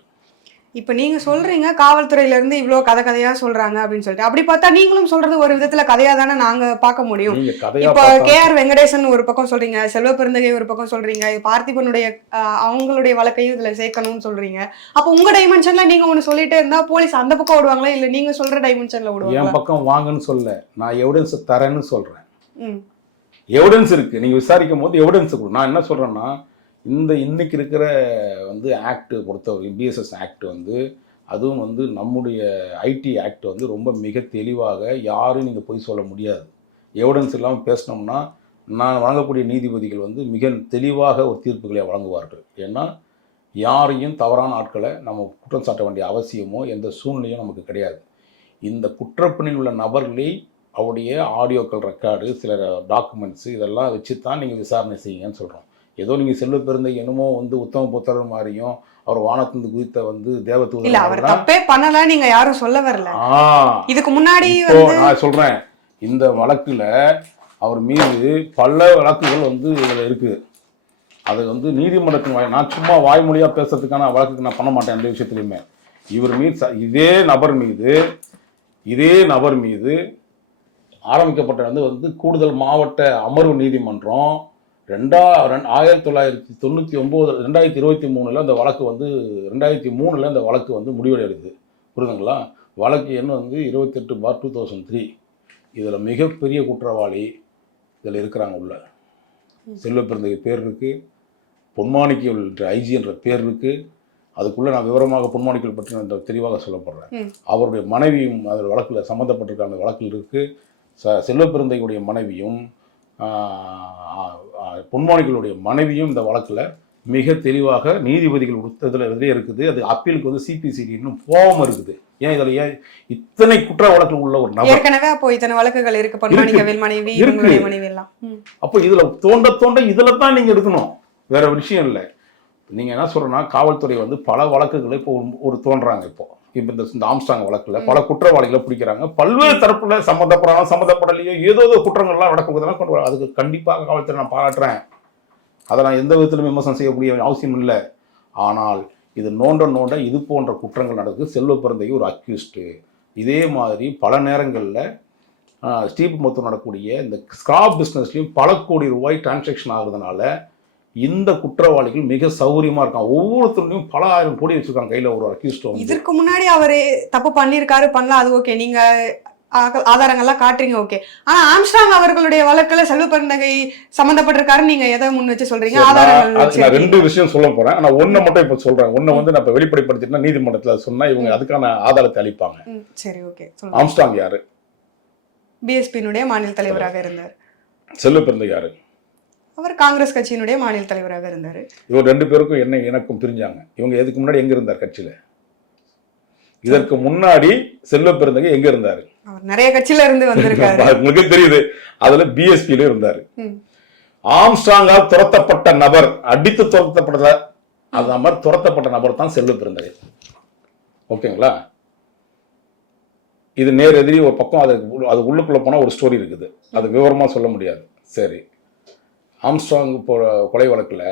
இப்போ நீங்கள் சொல்கிறீங்க காவல்துறையிலேருந்து இவ்வளோ கதையாக சொல்கிறாங்க அப்படின்னு சொல்லிட்டு, அப்படி பார்த்தா நீங்களும் சொல்கிறது ஒரு விதத்தில் கதையாக தானே நாங்கள் பார்க்க முடியும். இப்போ கேஆர் வெங்கடேசன் ஒரு பக்கம் சொல்கிறீங்க, செல்வ பெருந்தகை ஒரு பக்கம் சொல்கிறீங்க, பார்த்திபனுடைய அவங்களுடைய வழக்கையும் இதில் சேர்க்கணும்னு சொல்கிறீங்க. அப்போ உங்கள் டைமென்ஷனில் நீங்கள் ஒன்று சொல்லிட்டே இருந்தால் போலீஸ் அந்த பக்கம் ஓடுவாங்களா, இல்லை நீங்கள் சொல்கிற டைமென்ஷனில் ஓடுவாங்க? என் பக்கம் வாங்கன்னு சொல்ல, நான் எவிடன்ஸ் தரேன்னு சொல்கிறேன். எவிடன்ஸ் இருக்குது, நீங்கள் விசாரிக்கும் போது எவிடன்ஸ் கொடு. நான் என்ன சொல்கிறேன்னா, இன்னைக்கு இருக்கிற வந்து ஆக்ட் பொறுத்தவரைக்கும் பிஎஸ்எஸ் ஆக்ட் வந்து அதுவும் வந்து நம்முடைய ஐடி ஆக்ட் வந்து ரொம்ப மிக தெளிவாக யாரும் நீங்கள் பொய் சொல்ல முடியாது. எவிடன்ஸ் இல்லாமல் பேசினோம்னா நான் வழங்கக்கூடிய நீதிபதிகள் வந்து மிக தெளிவாக ஒரு தீர்ப்புகளை வழங்குவார்கள். ஏன்னா யாரையும் தவறான ஆட்களை நம்ம குற்றம் சாட்ட வேண்டிய அவசியமோ எந்த சூழ்நிலையும் நமக்கு கிடையாது. இந்த குற்றப்பணியில் உள்ள நபர்களை அவருடைய ஆடியோக்கள் ரெக்கார்டு, சில டாக்குமெண்ட்ஸு இதெல்லாம் வச்சு தான் நீங்கள் விசாரணை செய்யுங்கன்னு சொல்கிறோம். ஏதோ நீங்கள் செல்வ பெருந்தை என்னமோ வந்து உத்தம புத்தர் மாதிரியும் அவர் வானத்திலிருந்து குறித்த வந்து தேவதூதர் இல்ல, அவர் தப்பே பண்ணல, நீங்க யாரும் சொல்ல வரல. இதுக்கு முன்னாடி நான் சொல்றேன், இந்த வழக்குல அவர் மீது பல வழக்குகள் வந்து இதுல இருக்குது. அது வந்து நீதிமன்றத்தின் நான் சும்மா வாய்மொழியா பேசுறதுக்கான வழக்குக்கு நான் பண்ண மாட்டேன். எந்த விஷயத்துலையுமே இவர் மீது இதே நபர் மீது ஆரம்பிக்கப்பட்ட வந்து கூடுதல் மாவட்ட அமர்வு நீதிமன்றம் 2023 அந்த வழக்கு வந்து 2003 அந்த வழக்கு வந்து முடிவடைகிறது. புரியுதுங்களா? வழக்கு எண் வந்து 28/2003. இதில் மிகப்பெரிய குற்றவாளி இதில் இருக்கிறாங்க. உள்ள செல்வ பெருந்தகை பேர் இருக்குது, பொன்மாணிக்கல் ஐஜி என்ற பேர் இருக்குது. அதுக்குள்ளே நான் விவரமாக பொன்மாணிக்கல் பற்றி நான் தெளிவாக சொல்லப்படுறேன். அவருடைய மனைவியும் அதில் வழக்கில் சம்மந்தப்பட்டிருக்க அந்த வழக்கில் இருக்குது. செல்வ பெருந்தகையுடைய மனைவியும் பொன்மாணிகளுடைய மனைவியும் இந்த வழக்கில் மிக தெளிவாக நீதிபதிகள் கொடுத்ததில் இருக்குது. அது அப்பீலுக்கு வந்து சிபிசிடி இன்னும் போகாமல் இருக்குது. ஏன் இதுல ஏன் இத்தனை குற்ற வழக்கில் உள்ள ஒரு நபர் ஏற்கனவே அப்போ இத்தனை வழக்குகள் இருக்கு, பொன்மாணிக்கவேல் மனைவி, இவங்களுடைய மனைவி எல்லாம். அப்போ இதுல தோண்ட இதுல தான் நீங்க எடுக்கணும், வேற விஷயம் இல்லை. நீங்க என்ன சொல்றேன்னா காவல்துறை வந்து பல வழக்குகளை இப்போ ஒரு தோன்றாங்க. இப்போ இந்த ஆம்ஸ்ட்ராங் வழக்குல பல குற்றவாளிகளை பிடிக்கிறாங்க, பல்வேறு தரப்புல சம்மந்தப்படலையோ ஏதோ குற்றங்கள்லாம் நடக்குதுன்னா கொண்டு வர, அதுக்கு கண்டிப்பாக காவல்துறை நான் பாராட்டுறேன். அதை நான் எந்த விதத்திலும் விமர்சனம் செய்யக்கூடிய அவசியம் இல்லை. ஆனால் இது நோண்ட இது போன்ற குற்றங்கள் நடக்குது. செல்வ பிறந்தைக்கு ஒரு அக்யூஸ்டு. இதே மாதிரி பல நேரங்களில் ஸ்ரீபெரும்புத்தூர் நடக்கக்கூடிய இந்த ஸ்கிராப் பிஸ்னஸ்லையும் பல கோடி ரூபாய் டிரான்சாக்ஷன் ஆகுறதுனால இந்த குற்றவாளிகள் மிக சௌகரியமா இருக்காங்க. ஒவ்வொருத்தருடையும் பல ஆயிரம் கோடி வச்சிருக்காங்க கையில ஒரு அக்யூஸ்ட். இதற்கு முன்னாடி அவரு தப்பு பண்ணியிருக்காரு, பண்ணலாம், அது ஓகே, நீங்க ஆதாரங்கள்லாம் காட்டுறீங்க, ஓகே. ஆனா ஆம்ஸ்ட்ராங் அவர்களுடைய வழக்குல செல்வ பிறந்தகை சம்பந்தப்பட்டிருக்காரு, நீங்க எதை முன் வச்சு சொல்றீங்க? ஆதாரங்கள் நான் ரெண்டு விஷயம் சொல்ல போறேன். ஆனா ஒண்ணு மட்டும் இப்ப சொல்றேன். ஒண்ணு வந்து நான் இப்ப வெளிப்படைப்படுத்தினா நீதிமன்றத்துல சொன்னா இவங்க அதுக்கான ஆதாரத்தை அளிப்பாங்க. சரி, ஓகே. ஆம்ஸ்ட்ராங் யாரு? பிஎஸ்பியினுடைய மாநில தலைவராக இருந்தார். செல்வ பிறந்தகை யாரு? அவர் காங்கிரஸ் கட்சியினுடைய மாநில தலைவராக இருந்தாரு. இவர் ரெண்டு பேருக்கும் என்ன இணக்கம் பிரிஞ்சாங்க? இவங்க எதுக்கு முன்னாடி எங்க இருந்தார் கட்சியில? இதற்கு முன்னாடி செல்வ பிறந்தகை எங்க இருந்தாரு? அவர் நிறைய கட்சியில இருந்து வந்திருக்காரு, உங்களுக்கு தெரியுது. அதுல பிஎஸ்பியில இருந்தாரு. ஆம்ஸ்ட்ராங்கால் துரத்தப்பட்ட நபர், அடித்து துரத்தப்பட்ட அந்த மாதிரி துரத்தப்பட்ட நபர் தான் செல்வ பிறந்தகை. ஓகேங்களா? இது நேர் எதிரி ஒரு பக்கம். அது உள்ளுக்குள்ள போனா ஒரு ஸ்டோரி இருக்குது, அது விவரமா சொல்ல முடியாது. சரி, ஆம்ஸ்ட்ராங் கொலை வழக்குல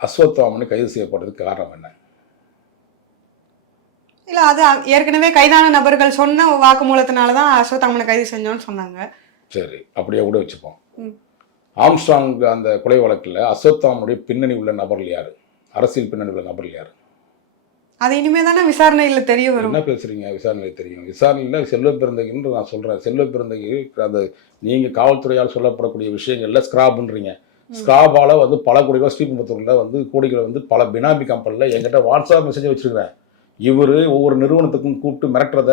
அஸ்வத்தாமனை கைது செய்யப்பட்டதுக்கு காரணம் என்ன? இல்ல, அது ஏற்கனவே கைதான நபர்கள் சொன்ன வாக்குமூலத்தினாலதான் அஸ்வத்தாமனை கைது செஞ்சோம்னு சொன்னாங்க. சரி, அப்படியே கூட வச்சுப்போம். ஆம்ஸ்ட்ராங் அந்த கொலை வழக்குல அஸ்வத்தாமனுடைய பின்னணி உள்ள நபர்கள் யாரு? அரசியல் பின்னணி உள்ள நபர்கள் யாரு? அது இனிமே தானே விசாரணையில தெரிய வரும். என்ன பேசுறீங்க? விசாரணையில தெரியும். விசாரணையில செல்வ பிறந்தகைன்னு நான் சொல்றேன். செல்வ பிறந்தகை அந்த நீங்க காவல்துறையால் சொல்லப்படக்கூடிய விஷயங்கள்ல ஸ்கிராப்ன்றீங்க. ஸ்கிராபால வந்து பல கோடிகள் ஸ்ரீபெரும்புத்தூர்ல வந்து கோடிகளை வந்து பல பினாமி கம்பெனில என்கிட்ட வாட்ஸ்அப் மெசேஜ் வச்சிருக்கிறேன். இவர் ஒவ்வொரு நிறுவனத்துக்கும் கூப்பிட்டு மிரட்டுறத,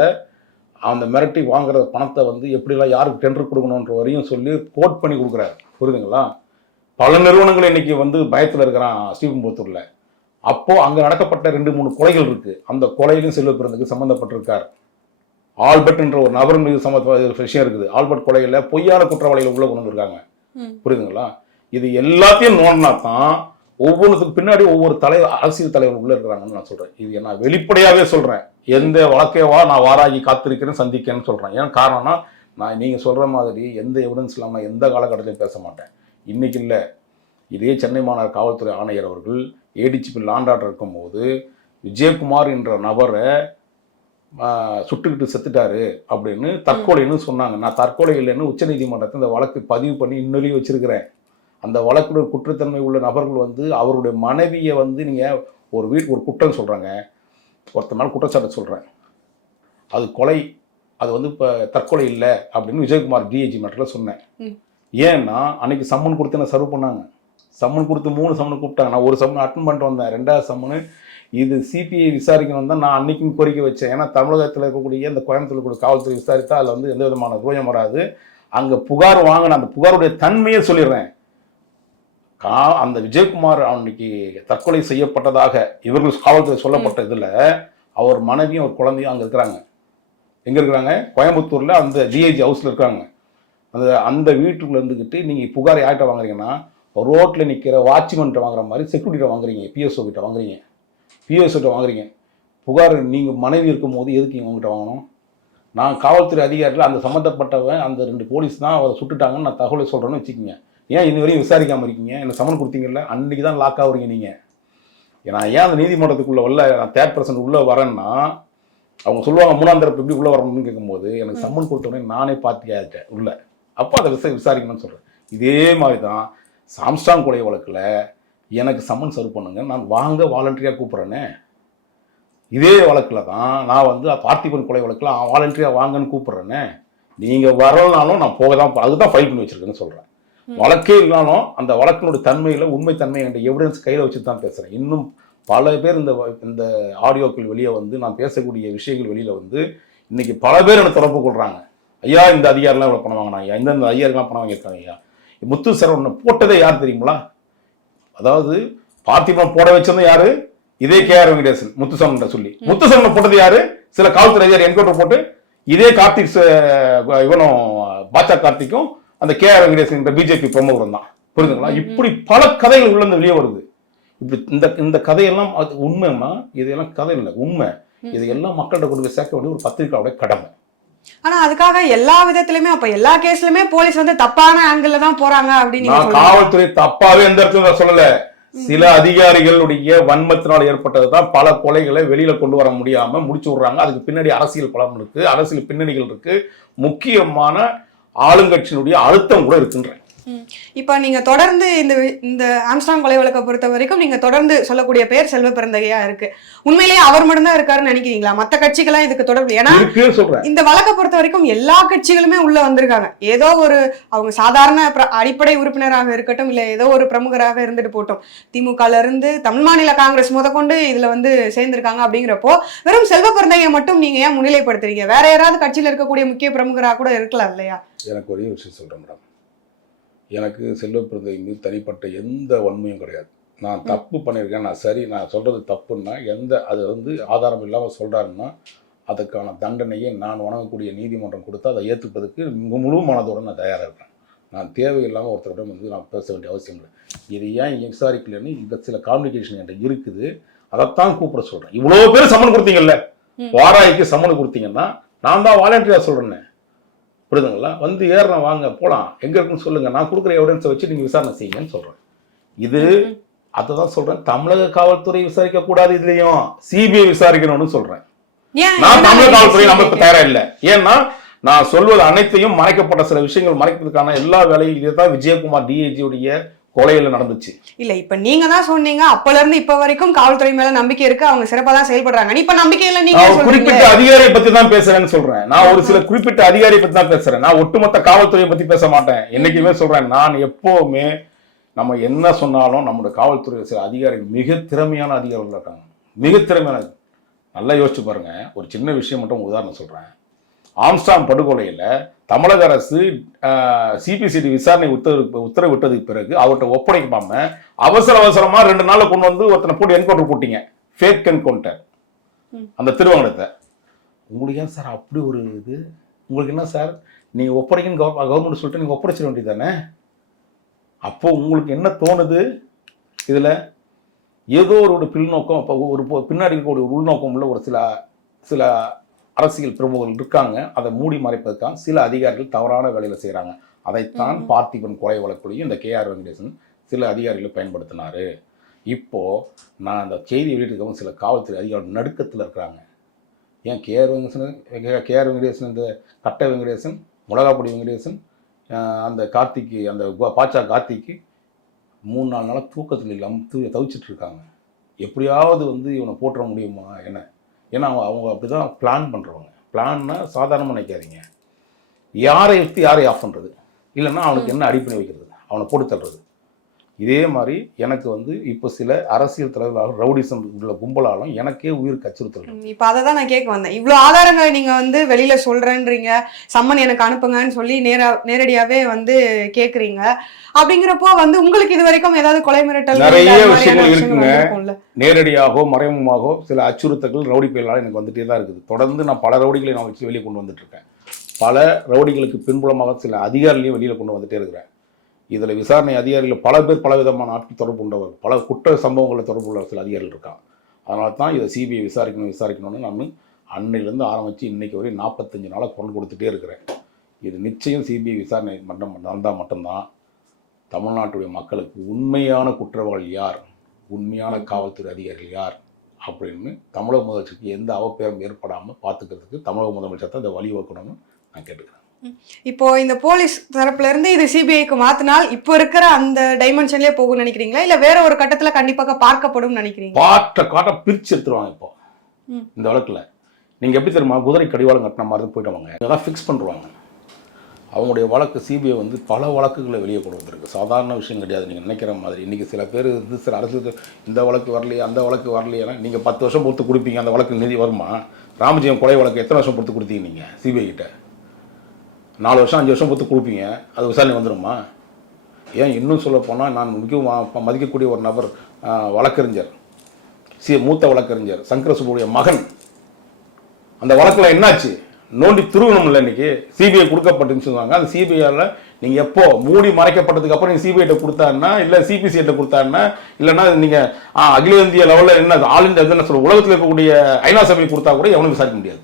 அந்த மிரட்டி வாங்குற பணத்தை வந்து எப்படிலாம் யாருக்கு டெண்டர் கொடுக்கணுன்ற வரையும் சொல்லி கோட் பண்ணி கொடுக்குறாரு. புரியுதுங்களா? பல நிறுவனங்கள் இன்னைக்கு வந்து பயத்தில் இருக்கிறான் ஸ்ரீபெரும்புத்தூர்ல. அப்போ அங்க நடக்கப்பட்ட 2-3 கொலைகள் இருக்கு. அந்த கொலையிலும் செல்வ பிறந்தகை சம்பந்தப்பட்டிருக்கார். ஆல்பர்ட் என்ற ஒரு நபர் மீது சம்பந்தப்பட்ட விஷயம் இருக்குது. ஆல்பர்ட் கொலையில பொய்யான குற்றவாளிகள் உள்ள கொண்டு வந்திருக்காங்க. புரியுதுங்களா? இது எல்லாத்தையும் நோண்டினா தான் ஒவ்வொன்றுத்துக்கு பின்னாடி ஒவ்வொரு அரசியல் தலைவர் உள்ள இருக்கிறாங்கன்னு நான் சொல்றேன். இது நான் வெளிப்படையாவே சொல்றேன். எந்த வழக்கையவா நான் வாராகி காத்திருக்கிறேன் சந்திக்கேன்னு சொல்றேன். ஏன் காரணம்னா, நான் நீங்க சொல்ற மாதிரி எந்த எவிடன்ஸ் இல்லாம எந்த காலகட்டத்திலையும் பேச மாட்டேன். இன்னைக்கு இல்லை, இதே சென்னை மாநகர காவல்துறை ஆணையர் அவர்கள் ஏடிஜிபி லாண்ட் ஆர்டர் இருக்கும்போது விஜயகுமார் என்ற நபரை சுட்டுக்கிட்டு செத்துட்டாரு அப்படின்னு தற்கொலைன்னு சொன்னாங்க. நான் தற்கொலை இல்லைன்னு உச்சநீதிமன்றத்தை இந்த வழக்கு பதிவு பண்ணி இன்னொரு வச்சிருக்கிறேன். அந்த வழக்குடைய குற்றத்தன்மை உள்ள நபர்கள் வந்து அவருடைய மனைவியை வந்து நீங்கள் ஒரு குற்றம் சொல்கிறாங்க, ஒருத்த மேலே குற்றச்சாட்டு சொல்கிறேன், அது கொலை, அது வந்து இப்போ தற்கொலை இல்லை அப்படின்னு விஜயகுமார் டிஐஜி மேட்டரில் சொன்னேன். ஏன்னா அன்னைக்கு சம்மன் கொடுத்து என்ன சர்வ் பண்ணாங்க. சம்மன் கொடுத்து 3 சம்மன் கூப்பிட்டாங்க. நான் ஒரு சம்மன் அட்டன் பண்ணிட்டு வந்தேன். 2வது சம்மனு இது சிபிஐ விசாரிக்கணும் தான் நான் அன்னைக்கும் கோரிக்கை வச்சேன். ஏன்னா தமிழகத்தில் இருக்கக்கூடிய இந்த கோயம்புத்தூர் இருக்கக்கூடிய காவல்துறை விசாரித்தா அதில் வந்து எந்த விதமான ரோயம் வராது. அங்கே புகார் வாங்கின அந்த புகாருடைய தன்மையை சொல்லிடுறேன். அந்த விஜயகுமார் அன்னைக்கு தற்கொலை செய்யப்பட்டதாக இவர்கள் காவல்துறை சொல்லப்பட்ட இதில் அவர் மனைவியும் ஒரு குழந்தையும் அங்கே இருக்கிறாங்க. எங்கே இருக்கிறாங்க? கோயம்புத்தூரில் அந்த டிஐஜி ஹவுஸில் இருக்காங்க. அந்த வீட்டுக்குள்ள இருந்துக்கிட்டு நீங்கள் புகாரை யார்கிட்ட வாங்குறீங்கன்னா, ரோட்டில் நிற்கிற வாட்ச்மேன்கிட்ட வாங்குற மாதிரி செக்யூரிட்டிகிட்ட வாங்குறீங்க, பிஎஸ்ஓ கிட்ட வாங்குறீங்க, பிஎஸ்ஓ வாங்குறீங்க. புகார் நீங்கள் மனைவி இருக்கும் போது எதுக்கு உங்ககிட்ட வாங்கணும்? நான் காவல்துறை அதிகாரிகள் அந்த சம்மந்தப்பட்டவன் அந்த 2 போலீஸ் தான் அவரை சுட்டுட்டாங்கன்னு நான் தகவலை சொல்கிறேன்னு வச்சுக்கோங்க. ஏன் இன்ன வரையும் விசாரிக்காமல் இருக்கீங்க? எனக்கு சம்மன் கொடுத்தீங்கல்ல, அன்றைக்கி தான் லாக் ஆகுறீங்க நீங்கள். நான் ஏன் அந்த நீதிமன்றத்துக்குள்ளே நான் 3rd உள்ளே வரேன்னா, அவங்க சொல்லுவாங்க 3ஆம் தரப்பு எப்படி உள்ளே வரணும்னு கேட்கும்போது எனக்கு சம்மன் கொடுத்தோடனே நானே பார்த்து ஆகிட்டேன் உள்ள. அப்போ அதை விசாரிக்கணும்னு சொல்கிறேன். இதே மாதிரி தான் ஆம்ஸ்ட்ராங் கொலை வழக்கில் எனக்கு சம்மன் சர்வ் பண்ணுங்க, நான் வாங்க வாலண்டரியாக கூப்பிட்றேனே. இதே வழக்கில் தான் நான் வந்து பார்த்திபன் கொலை வழக்கில் வாலண்டரியாக வாங்கன்னு கூப்பிட்றேனே. நீங்கள் வரலனாலும் நான் போக தான், அதுதான் ஃபைல் பண்ணி வச்சுருக்கேன்னு சொல்கிறேன். வழக்கே இல்லைனாலும் அந்த வழக்கினுடைய தன்மையில் உண்மைத்தன்மை என்ற எவிடன்ஸ் கையில் வச்சு தான் பேசுகிறேன். இன்னும் பல பேர் இந்த ஆடியோக்கள் வெளியே வந்து நான் பேசக்கூடிய விஷயங்கள் வெளியில் வந்து இன்னைக்கு பல பேர் எனக்கு தொடர்பு கொள்கிறாங்க. ஐயா இந்த அதிகாரிலாம் இவ்வளோ பணம் வாங்கினாங்க, ஐயா இந்த அதிகாரிலாம் பணம் வாங்கியிருக்காங்க, ஐயா முத்து சரவணனை போட்டதே யார் தெரியுங்களா? அதாவது பார்த்திபன் போட வச்சது யாரு? இதே கேஆர் வெங்கடேசன் முத்துசரவணன் சொல்லி முத்துசரவணனை போட்டது யாரு? சில காவல்துறை அதிகாரி என்கவுண்டர் போட்டு இதே கார்த்திக் இவனும் பாச்சா கார்த்திக்கும் அந்த KR வெங்கடேசன் பிஜேபி பிரமுகரும் தான். புரியுதுங்களா? இப்படி பல கதைகள் உள்ள வெளியே வருது. இப்படி இந்த கதையெல்லாம் அது உண்மைன்னா இதெல்லாம் கதை இல்லை, உண்மை. இதையெல்லாம் மக்கள்கிட்ட கொண்டு போய் சேர்க்க வேண்டிய ஒரு பத்திரிகையோட கடமை. ஆனா அதுக்காக எல்லா விதத்திலுமே அப்ப எல்லா கேஸ்லயுமே போலீஸ் வந்து தப்பான ஆங்கிள் தான் போறாங்க அப்படின்னு நான் காவல்துறை தப்பாவே எந்த இடத்துல சொல்லல. சில அதிகாரிகளுடைய வன்மத்தினால் ஏற்பட்டதுதான் பல கொலைகளை வெளியில கொண்டு வர முடியாம முடிச்சு விடுறாங்க. அதுக்கு பின்னாடி அரசியல் பலம் இருக்கு, அரசியல் பின்னணிகள் இருக்கு, முக்கியமான ஆளுங்கட்சியினுடைய அழுத்தம் கூட இருக்குன்றேன். இப்ப நீங்க தொடர்ந்து இந்த ஆம்ஸ்ட்ராங் கொலை வழக்கை பொறுத்த வரைக்கும் நீங்க தொடர்ந்து சொல்லக்கூடிய பேர் செல்வ பிறந்தகையா இருக்கு. உண்மையிலேயே அவர் மட்டும்தான் இருக்காருன்னு நினைக்கிறீங்களா? மத்த கட்சிகள்லாம் இதுக்கு தொடர்பு? ஏன்னா இந்த வழக்கை பொறுத்த வரைக்கும் எல்லா கட்சிகளுமே உள்ள வந்திருக்காங்க. ஏதோ ஒரு அவங்க சாதாரண அடிப்படை உறுப்பினராக இருக்கட்டும், இல்ல ஏதோ ஒரு பிரமுகராக இருந்துட்டு போட்டோம், திமுகல இருந்து தமிழ் மாநில காங்கிரஸ் முதற்கொண்டு இதுல வந்து சேர்ந்திருக்காங்க. அப்படிங்கிறப்போ வெறும் செல்வ பிறந்தகையை மட்டும் நீங்க ஏன் முன்னிலைப்படுத்துறீங்க? வேற யாராவது கட்சியில இருக்கக்கூடிய முக்கிய பிரமுகராக கூட இருக்கலாம் இல்லையா? எனக்கு ஒரே விஷயம் சொல்றேன் மேடம், எனக்கு செல்வ பிறந்தகை மீது தனிப்பட்ட எந்த வன்மையும் கிடையாது. நான் தப்பு பண்ணியிருக்கேன், நான் சரி, நான் சொல்கிறது தப்புன்னா அது வந்து ஆதாரம் இல்லாமல் சொல்கிறாருன்னா அதுக்கான தண்டனையை நான் வணங்கக்கூடிய நீதிமன்றம் கொடுத்தா அதை ஏற்றுப்பதற்கு முழு மனதோடு நான் தயாராக இருக்கேன். நான் தேவையில்லாமல் ஒருத்தரிடம் வந்து நான் பேச வேண்டிய அவசியம் இல்லை. இது ஏன் விசாரிக்கலன்னு இந்த சில காம்யூனிகேஷன் என்கிட்ட இருக்குது, அதைத்தான் கூப்பிட சொல்கிறேன். இவ்வளோ பேர் சம்மன் கொடுத்தீங்கல்ல, வாராய்க்கு சம்மன் கொடுத்தீங்கன்னா நான் தான் வாலண்டியராக சொல்கிறேன்னே. புரியுதுங்களா? வந்து ஏறுறேன், வாங்க போகலாம், எங்கே இருக்குன்னு சொல்லுங்கள், நான் கொடுக்குற எவிடன்ஸை வச்சு நீங்கள் விசாரணை செய்யுங்கன்னு சொல்கிறேன். இது அதை தான் சொல்கிறேன். தமிழக காவல்துறை விசாரிக்கக்கூடாது, இதுலேயும் சிபிஐ விசாரிக்கணும்னு சொல்கிறேன். நான் தமிழக காவல்துறை நமக்கு தயாராக இல்லை. ஏன்னா நான் சொல்வது அனைத்தையும் மறைக்கப்பட்ட சில விஷயங்கள் மறைக்கிறதுக்கான எல்லா வேலையும் இதே தான் விஜயகுமார் டிஐஜியுடைய கொலையில நடந்துச்சு. இல்ல இப்ப நீங்க தான் சொன்னீங்க அப்பல இருந்து இப்ப வரைக்கும் காவல்துறை மேல நம்பிக்கை இருக்கு, அவங்க சிறப்பா தான் செயல்படுறாங்க. இப்ப நம்பிக்கை இல்ல நீங்க குறிப்பிட்ட அதிகாரியை பத்தி தான் பேசுறேன்னு சொல்றேன். நான் ஒரு சில குறிப்பிட்ட அதிகாரியை பத்தி தான் பேசுறேன். நான் ஒட்டுமொத்த காவல்துறையை பத்தி பேச மாட்டேன். என்னைக்குமே சொல்றேன், நான் எப்பவுமே நம்ம என்ன சொன்னாலும் நம்முடைய காவல்துறை சில அதிகாரிகள் மிக திறமையான அதிகாரிகள் இருக்காங்க, மிக திறமையான. நல்லா யோசிச்சு பாருங்க. ஒரு சின்ன விஷயம் மட்டும் உதாரணம் சொல்றேன். ஆம்ஸ்ட்ராங் படுகொலையில தமிழக அரசு சிபிசிடி விசாரணை உத்தரவிட்டதுக்கு பிறகு அவர்கிட்ட ஒப்படைக்காம அவசரமா 2 நாள்ல கொண்டு வந்து ஒருத்தனை போட்டு என்கவுண்டர் போட்டீங்க, ஃபேக் என்கவுண்டர் அந்த திருவங்கடத்தை. உங்களுக்கு ஏன் சார் அப்படி ஒரு இது? உங்களுக்கு என்ன சார், நீங்க ஒப்படைக்கன்னு கவர்மெண்ட் சொல்லிட்டு நீங்க ஒப்படைச்சிட வேண்டியதானே? அப்போ உங்களுக்கு என்ன தோணுது? இதுல ஏதோ ஒரு பின்னோக்கம், ஒரு பின்னாடி இருக்கக்கூடிய ஒரு உள்நோக்கம் உள்ள ஒரு சில அரசியல் பிரமுகர்கள் இருக்காங்க. அதை மூடி மறைப்பதற்காக சில அதிகாரிகள் தவறான வேலையில் செய்கிறாங்க. அதைத்தான் பார்த்திபன் கொலை வழக்குடைய இந்த KR வெங்கடேசன் சில அதிகாரிகளை பயன்படுத்தினாரு. இப்போது நான் அந்த செய்தி வெளியிட்டிருக்கவும் சில காவல்துறை அதிகாரிகள் நடுக்கத்தில் இருக்கிறாங்க. ஏன் KR வெங்கடேசன் இந்த கட்டை வெங்கடேசன், மிளகாப்பொடி வெங்கடேசன், அந்த கார்த்திக்கு, அந்த பாச்சா கார்த்திக்கு 3-4 நாளாக தூக்கத்தில் இல்லாமல் தவிச்சிட்டு இருக்காங்க. எப்படியாவது வந்து இவனை போட்டுற முடியுமா என்ன? ஏன்னா அவங்க அப்படி தான் பிளான் பண்ணுறவங்க. பிளான்னா சாதாரணமாக நினைக்காதீங்க. யாரை எடுத்து யாரை ஆஃப் பண்ணுறது, இல்லைன்னா அவனுக்கு என்ன அடிப்படை வைக்கிறது, அவனை போட்டு தள்ளுறது. இதே மாதிரி எனக்கு வந்து இப்போ சில அரசியல் தலைவர்களாலும் ரவுடிசம் உள்ள கும்பலாலும் எனக்கே உயிருக்கு அச்சுறுத்தல். இப்போ அதை தான் நான் கேட்க வந்தேன். இவ்வளோ ஆதாரங்களை நீங்கள் வந்து வெளியில் சொல்கிறேன்றீங்க, சம்மன் எனக்கு அனுப்புங்கன்னு சொல்லி நேரடியாகவே வந்து கேட்குறீங்க. அப்படிங்கிறப்போ வந்து உங்களுக்கு இது வரைக்கும் ஏதாவது கொலை மிரட்டல் நிறைய விஷயங்கள் இருக்குங்க. நேரடியாகவோ மறைமுகமாகவோ சில அச்சுறுத்தல்கள் ரவுடி பயிலால் எனக்கு வந்துட்டே தான் இருக்குது. தொடர்ந்து நான் பல ரவுடிகளை நான் வச்சு வெளியே கொண்டு வந்துட்டு இருக்கேன். பல ரவுடிகளுக்கு பின்புலமாக சில அதிகாரிகளையும் வெளியில் கொண்டு வந்துட்டே இருக்கிறேன். இதில் விசாரணை அதிகாரிகள் பல பேர் பல விதமான ஆட்கள் தொடர்பு கொண்டவர், பல குற்ற சம்பவங்களில் தொடர்பு உள்ள சில அதிகாரிகள் இருக்காங்க. அதனால தான் இதை சிபிஐ விசாரிக்கணும்னு நான் அன்னையிலேருந்து ஆரம்பித்து இன்றைக்கி வரை 45 நாளாக குரல் கொடுத்துட்டே இருக்கிறேன். இது நிச்சயம் சிபிஐ விசாரணை நடந்தால் மட்டும்தான் தமிழ்நாட்டுடைய மக்களுக்கு உண்மையான குற்றவாளி யார், உண்மையான காவல்துறை அதிகாரிகள் யார் அப்படின்னு தமிழக முதலமைச்சருக்கு எந்த அவப்பேரம் ஏற்படாமல் பார்த்துக்கிறதுக்கு தமிழக முதலமைச்சர் தான் இதை வழிவகுக்கணும்னு நான் கேட்டுக்கிறேன். இப்போ இந்த போலீஸ் தரப்புல இருந்து இது சிபிஐக்கு மாத்தினால் இப்போ இருக்கிற அந்த டைமென்ஷன்லயே போகும்னு நினைக்கிறீங்களா, இல்ல வேற ஒரு கட்டத்துல கண்டிப்பாக பார்க்கப்படும் நினைக்கிறீங்க? காட்ட பிரிச்சு எடுத்துருவாங்க. இப்போ இந்த வழக்குல நீங்க எப்படி தெரியுமா, குதிரை கடிவாளம் கட்டின மாதிரி போயிடுவாங்க, இதெல்லாம் ஃபிக்ஸ் பண்ணுவாங்க. அவங்களுடைய வழக்கு சிபிஐ வந்து பல வழக்குகளை வெளியே கொண்டு வந்திருக்கு. சாதாரண விஷயம் கிடையாது நீங்கள் நினைக்கிற மாதிரி. இன்றைக்கி சில பேர் வந்து சில அரசு இந்த வழக்கு வரலையே அந்த வழக்கு வரலையேன்னா நீங்கள் 10 வருஷம் பொறுத்து கொடுப்பீங்க, அந்த வழக்கு நிதி வருமா? ராமஜெயம் கொலை வழக்கு எத்தனை வருஷம் பொறுத்து கொடுத்தீங்க நீங்கள் சிபிஐ கிட்ட? 4 வருஷம் 5 வருஷம் பொறுத்து கொடுப்பீங்க, அது விசாரணை வந்துடுமா? ஏன் இன்னும் சொல்ல போனால் நான் மிகவும் மதிக்கக்கூடிய ஒரு நபர், வழக்கறிஞர், மூத்த வழக்கறிஞர் சங்கர சுப்புடைய மகன் அந்த வழக்குல என்னாச்சு? நோண்டி திருவணும்ல இன்னைக்கு சிபிஐ கொடுக்கப்பட்டுன்னு சொன்னாங்க. அந்த சிபிஐல நீங்க எப்போ மூடி மறைக்கப்பட்டதுக்கு அப்புறம் நீங்க சிபிஐ கொடுத்தாருன்னா, இல்ல சிபிசிஐ கொடுத்தாருன்னா, இல்லைன்னா நீங்க அகில இந்திய லெவலில் என்ன ஆல் இந்தியா என்ன சொல்ற உலகத்தில் இருக்கக்கூடிய ஐநா சபை கொடுத்தா கூட எவனும் விசாரிக்க முடியாது.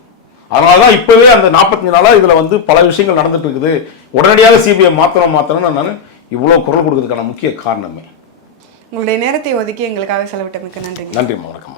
அதனாலதான் இப்பவே அந்த 45 நாளா இதுல வந்து பல விஷயங்கள் நடந்துட்டு இருக்குது. உடனடியாக சிபிஐ மாத்தணும் நான் இவ்வளவு குரல் கொடுக்கறதுக்கான முக்கிய காரணமே. உங்களுடைய நேரத்தை ஒதுக்கி எங்களுக்காக செலவிட்டமைக்கு நன்றி. நன்றி, வணக்கம்.